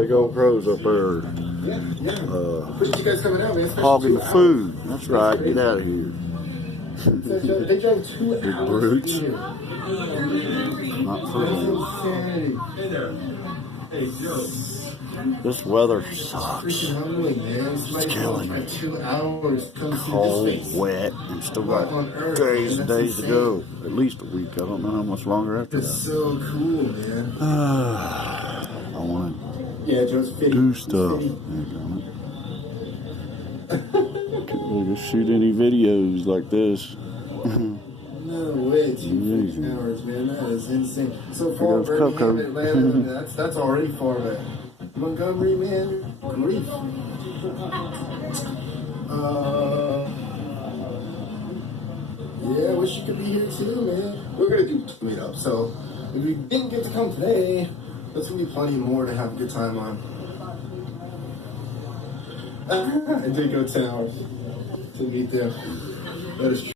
Big old crows up there. Appreciate you guys coming out, man. Hogging the food. That's right. Get out of here. They drove 2 Big hours. brutes. Not for me. Hey there. Hey, Joe. This weather sucks. Freaking humbling, man. It's killing me. 2 hours comes through Cold, this face. wet, and still got Earth, days and man, days to go. At least a week. I don't know how much longer after It's that. so cool, man. I want Yeah, Joe's to fitting. do stuff. Can't really shoot any videos like this. No way, 2 Amazing. hours, man. That is insane. So far, Here goes Coco. Birmingham, Atlanta, that's already far back. Montgomery, man, grief. Yeah, I wish you could be here too, man. We're gonna do 2 meetups, so if you didn't get to come today, there's gonna be plenty more to have a good time on. It did go 10 hours to meet them. That is true.